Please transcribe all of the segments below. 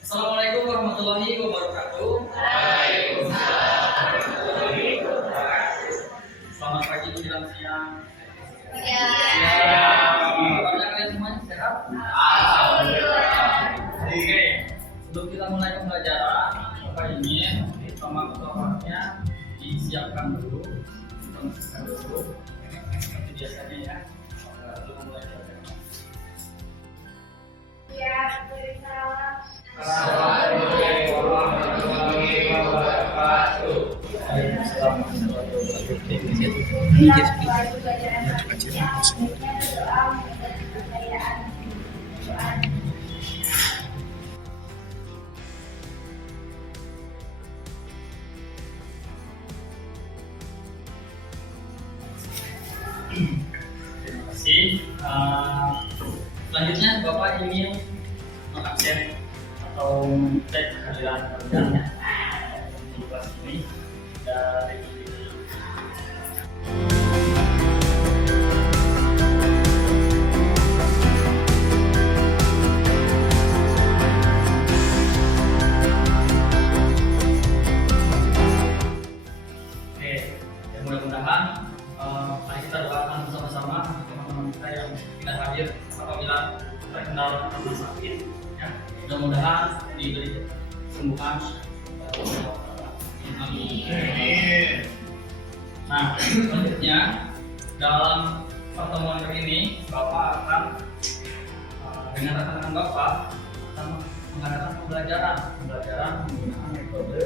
Assalamualaikum warahmatullahi wabarakatuh. Selamat pagi menjelang siang. Ya. Kabarnya kalian semuanya sehat? Oke, sebelum kita mulai pembelajaran, Bapak ingin pertama-tamanya disiapkan dulu, dimasukkan dulu. Seperti biasanya ya. Sebelum mulai pembelajaran. Ya, bersalam. Assalamualaikum warahmatullahi wabarakatuh. Terima kasih. Selanjutnya Bapak ingin mengabsen atau mengecek kehadiran kalian di kelas ini dari Oke, ya mudah-mudahan mari kita doakan bersama-sama teman-teman kita yang tidak hadir apabila terkendala karena sakit, ya. Mudah-mudahan diberi kesembuhan. Amin. Nah, selanjutnya dalam pertemuan kali ini Bapak akan dengan rekan-rekan Bapak akan mengadakan pembelajaran menggunakan metode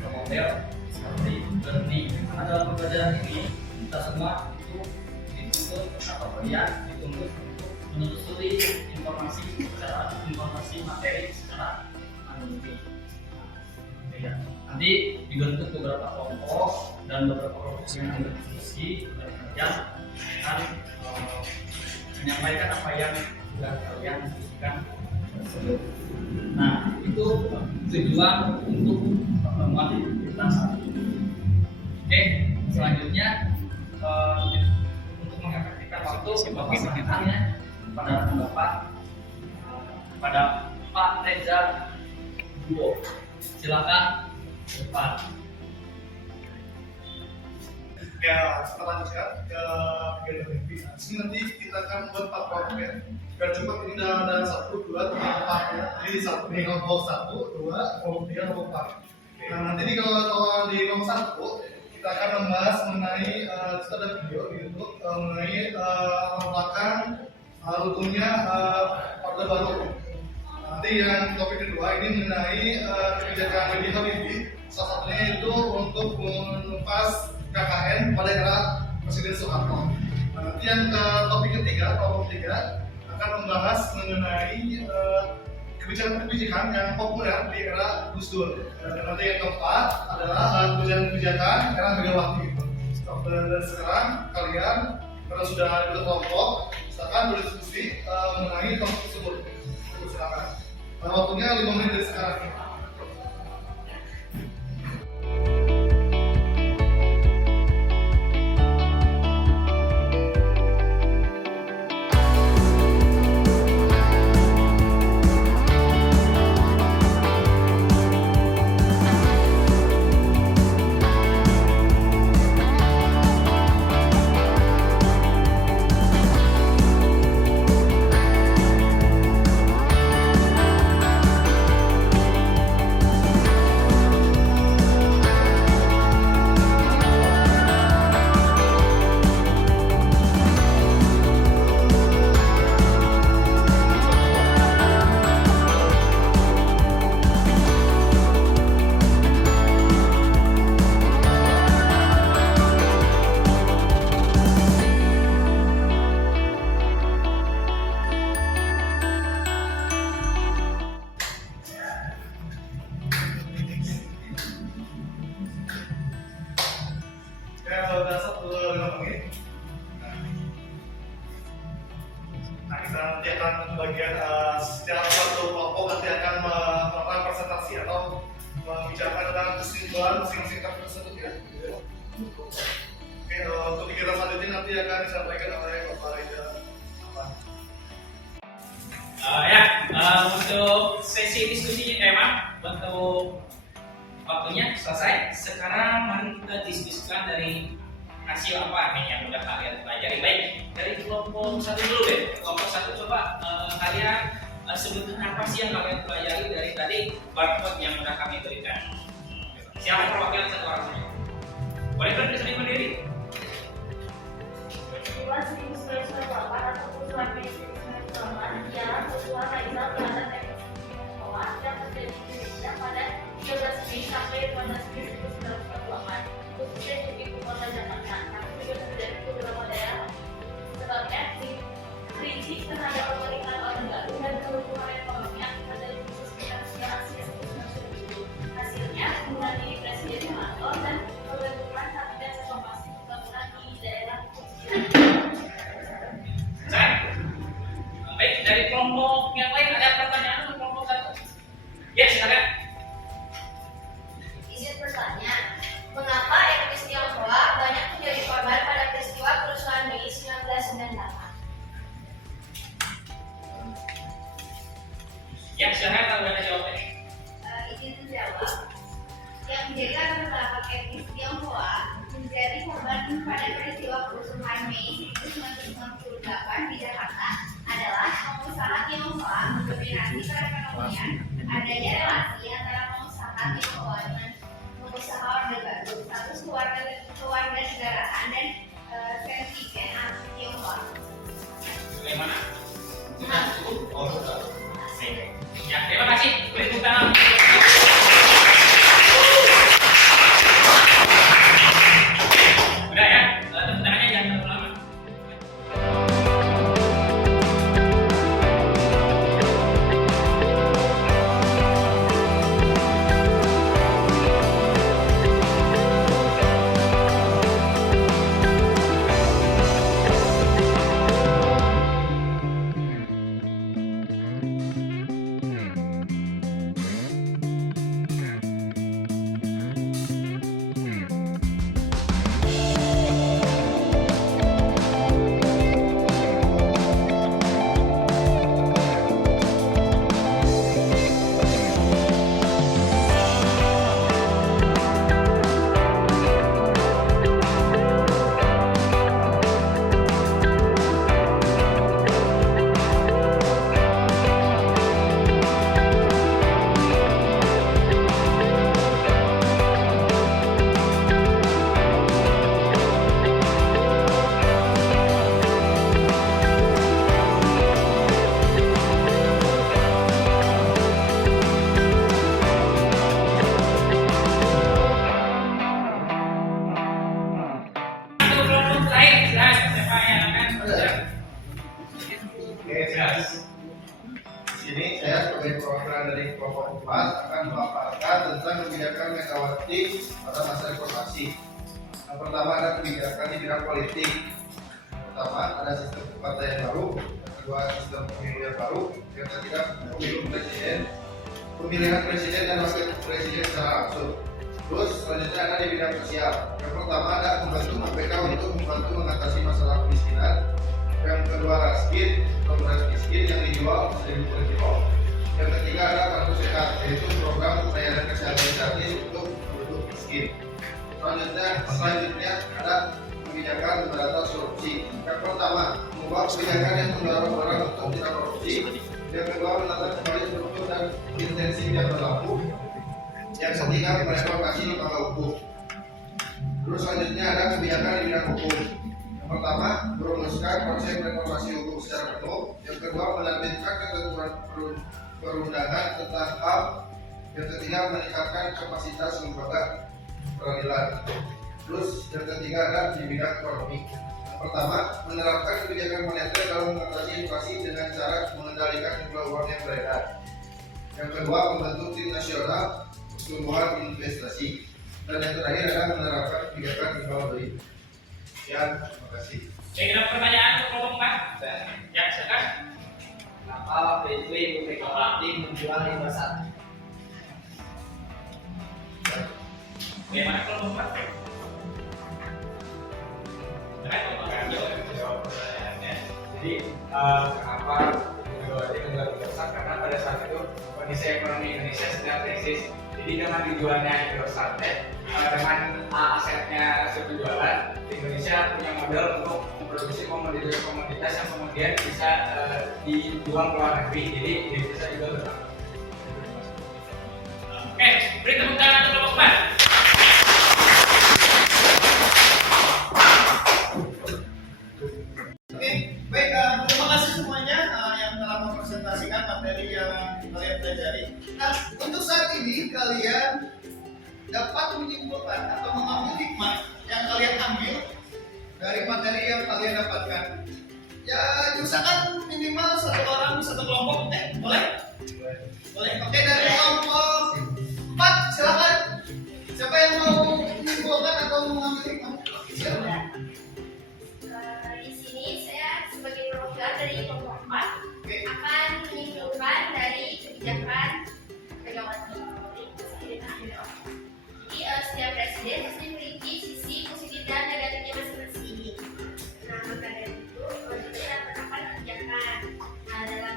atau model seperti learning. Karena dalam pembelajaran ini kita semua itu dituntut atau kalian dituntut untuk menelusuri informasi materi secara analitik. Ya. Nanti dibentuk beberapa kelompok dan beberapa kelompok yang berdiskusi dan kalian akan menyampaikan apa yang sudah kalian diskusikan tersebut. Nah, itu tujuan untuk pertemuan kita saat ini. Oke, selanjutnya untuk mengefektifkan waktu, Bapak serahkannya pada Bapak pada Pak Reza Duo. Silakan depan. Ya, kita lanjutkan ke kegiatan mimpi. Nanti kita akan buat 4 kelompok ya. Biar cepat ini ada 1, 2, 3, 4 ya. Jadi di kelompok 1, 2, kelompok 3, kelompok 4. Nah, nanti kalau di kelompok 1 kita akan membahas mengenai kita ada video di YouTube mengenai belakang rutunnya Orde Baru. Nanti yang topik kedua ini mengenai kebijakan media Habibie, salah satunya itu untuk menumpas KKN pada era Presiden Soeharto. Nah, nanti yang topik ketiga, kelompok 3 akan membahas mengenai kebijakan-kebijakan yang populer di era Gus Dur. Dan nanti yang keempat adalah kebijakan-kebijakan era Megawati. Dan sekarang kalian karena sudah ada kelompok, silakan berdiskusi mengenai topik tersebut. Silakan. Waktunya 5 menit dari sekarang. Nanti akan bagian setiap satu kelompok nanti akan melakukan presentasi atau membicarakan tentang kesimpulan masing-masing tersebut ya. Oke, untuk kegiatan selanjutnya nanti akan disampaikan oleh Bapak Reza. Untuk sesi diskusinya tema untuk waktunya selesai. Sekarang mari kita diskusikan dari hasil apa nih yang udah kalian pelajari. Baik, dari kelompok satu dulu deh. Kelompok satu coba kalian sebutkan apa sih yang kalian pelajari dari tadi barcode yang udah kami berikan. Siapa perwakilan satu orang saja? Boleh kan presentasi mandiri? Peristiwa 1998 atau kerusuhan Mei 1998 ialah kerusuhan Raisa terhadap etnis Tionghoa yang terjadi di Indonesia pada 13 Mei sampai 15 Mei 1998, khususnya di ibu kota Jakarta. Namun juga terjadi di beberapa daerah. Sebabnya krisis terhadap pemerintahan Orde Baru dan kerusuhan ekonomi akibat dari krisis finansial Asia 1997. Hasilnya, penggunaan diri Presiden Soeharto dan pembentukan Satgas Reformasi Pembangunan di daerah. Baik, dari kelompok yang lain ada pertanyaan untuk kelompok satu? Ya, silakan. Izin bertanya, mengapa etnis Tionghoa banyak menjadi korban pada peristiwa kerusuhan Mei 1998? Ya, silakan kalau ada jawabannya. Izin menjawab, yang menjadi latar belakang etnis Tionghoa menjadi korban pada peristiwa kerusuhan Mei 1998 di Jakarta adalah pengusaha Tionghoa mendominasi perekonomian. Adanya relasi antara pengusaha Tionghoa dengan pengusaha Orde Baru, status keluarga negaraan dan sentimen anti Tionghoa. Bagaimana? Oh, sudah. Ya, terima kasih. Beri tepuk tangan. Udah ya, tepuk tangannya jangan terlalu lama. Oke, siap. Di sini saya sebagai perwakilan dari kelompok 4 akan memaparkan tentang kebijakan Megawati pada masa reformasi. Yang pertama ada kebijakan di bidang politik. Pertama ada sistem kepartaian baru, yang kedua sistem pemilu yang baru, yang ketiga pemilu presiden, pemilihan presiden dan wakil presiden secara langsung. Terus selanjutnya ada di bidang sosial. Yang pertama ada membantu KPK untuk membantu mengatasi masalah kemiskinan. Yang kedua raskin, beras miskin yang dijual 1.000 per kilo. Yang ketiga ada kartu sehat, yaitu program pelayanan kesehatan gratis untuk penduduk miskin. Selanjutnya ada kebijakan pemberantasan korupsi. Yang pertama, mengubah kebijakan yang mendorong orang untuk tidak korupsi. Yang kedua, menata kembali struktur dan intensif yang berlaku. Yang ketiga, mereformasi lembaga hukum. Terus selanjutnya ada kebijakan di bidang hukum. Yang pertama, merumuskan konsep reformasi hukum secara penuh. Yang kedua, menerbitkan ketentuan perundangan tentang HAM. Yang ketiga, meningkatkan kapasitas lembaga peradilan. Terus yang ketiga ada di bidang ekonomi. Yang pertama, menerapkan kebijakan moneter dalam mengatasi inflasi dengan cara mengendalikan jumlah uang yang beredar. Yang kedua, membentuk tim nasional pertumbuhan investasi. Dan yang terakhir adalah menerapkan kebijakan jual beli. Ya, terima kasih. Baik, ada pertanyaan untuk kelompok 4? Ya, silakan. Kenapa waktu itu Ibu Megawati menjual limbah satu? Bagaimana kelompok 4? Jadi kenapa Megawati menggelar Indosat? Karena pada saat itu kondisi ekonomi Indonesia sedang krisis. Jadi dengan dijualnya Indosat, dengan asetnya hasil penjualan, Indonesia punya modal untuk memproduksi komoditas yang kemudian bisa dijual ke luar negeri. Jadi Indonesia juga berkembang. Oke, beri tepuk tangan untuk kelompok 4. Oke, baik, terima kasih semuanya yang telah mempresentasikan materi yang kalian pelajari. Nah, untuk saat ini kalian dapat menyimpulkan atau mengambil hikmah yang kalian ambil dari materi yang kalian dapatkan. Ya, diusahakan minimal satu orang satu kelompok. Boleh? Boleh. Oke, dari kelompok 4 silakan. Siapa yang mau menyimpulkan atau mengambil hikmah? Silakan. Di sini saya sebagai perwakilan dari kelompok 4 akan menyimpulkan dari kebijakan Megawati. Jadi setiap presiden pasti memiliki sisi positif dan negatifnya masing-masing. Nah, maka dari itu kita menerapkan kebijakan dalam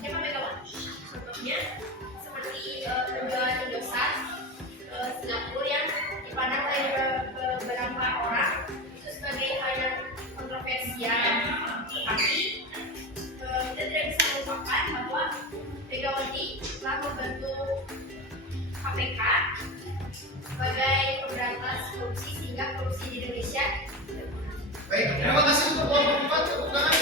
tema Megawati. Contohnya seperti penjualan Indosat Singapura yang dipandang oleh beberapa orang itu sebagai hal yang kontroversial, tapi kita tidak bisa melupakan bahwa Megawati telah membantu KPK sebagai pemberantas korupsi sehingga korupsi di Indonesia. Baik, terima kasih untuk kelompok 4. Tepuk tangan.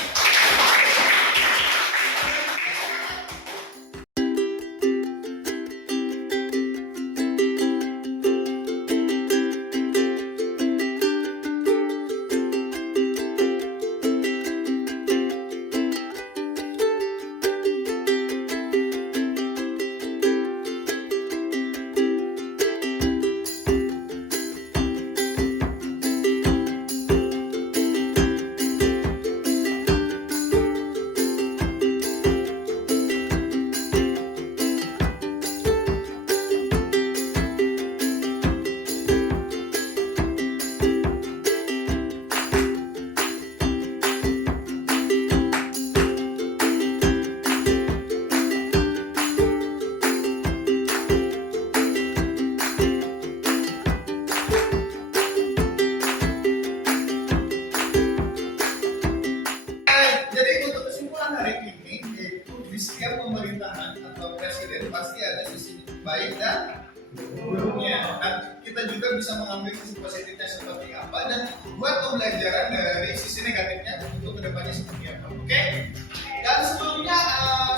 Jadi untuk kesimpulan hari ini yaitu di setiap pemerintahan atau presiden pasti ada sisi baik dan buruknya. Dan kita juga bisa mengambil sisi positifnya seperti apa dan buat pembelajaran dari sisi negatifnya untuk kedepannya seperti apa. Oke? Dan sebelumnya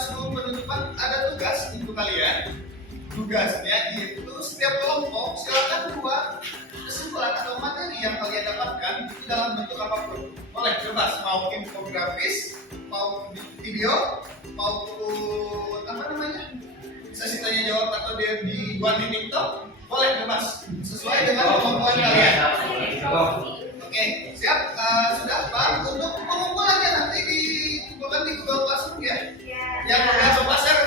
sebelum penutupan ada tugas untuk kalian. Tugasnya yaitu setiap kelompok silakan buat kesimpulan atau materi yang kalian dapatkan itu dalam bentuk apapun. Boleh bebas, mau infografis, mau video, maupun apa namanya sesi tanya jawab atau dia dibuat di TikTok, boleh bebas sesuai dengan kemampuan kalian. Oke, siap. Sudah Pak, untuk pengumpulannya nanti dikumpulkan di Google Classroom ya. Yang udah coba share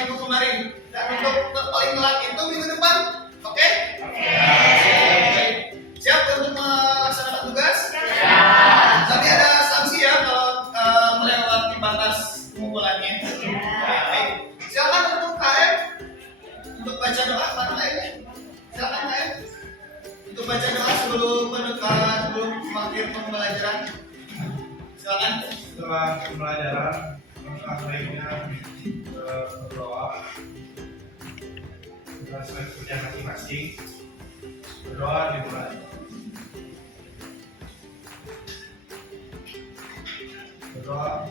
minggu kemarin. Dan untuk paling telat itu minggu depan. Oke? Baik. Siap untuk melaksanakan tugas? Nanti ada sanksi ya kalau melewati batas pengumpulannya. Baik. Silakan untuk KM untuk baca doa, mana KM? Silakan KM untuk baca doa sebelum akhir pembelajaran. Silakan. Setelah pembelajaran, langkah baiknya berdoa. Sesuai kepercayaan masing-masing. Berdoa dimulai. Berdoa.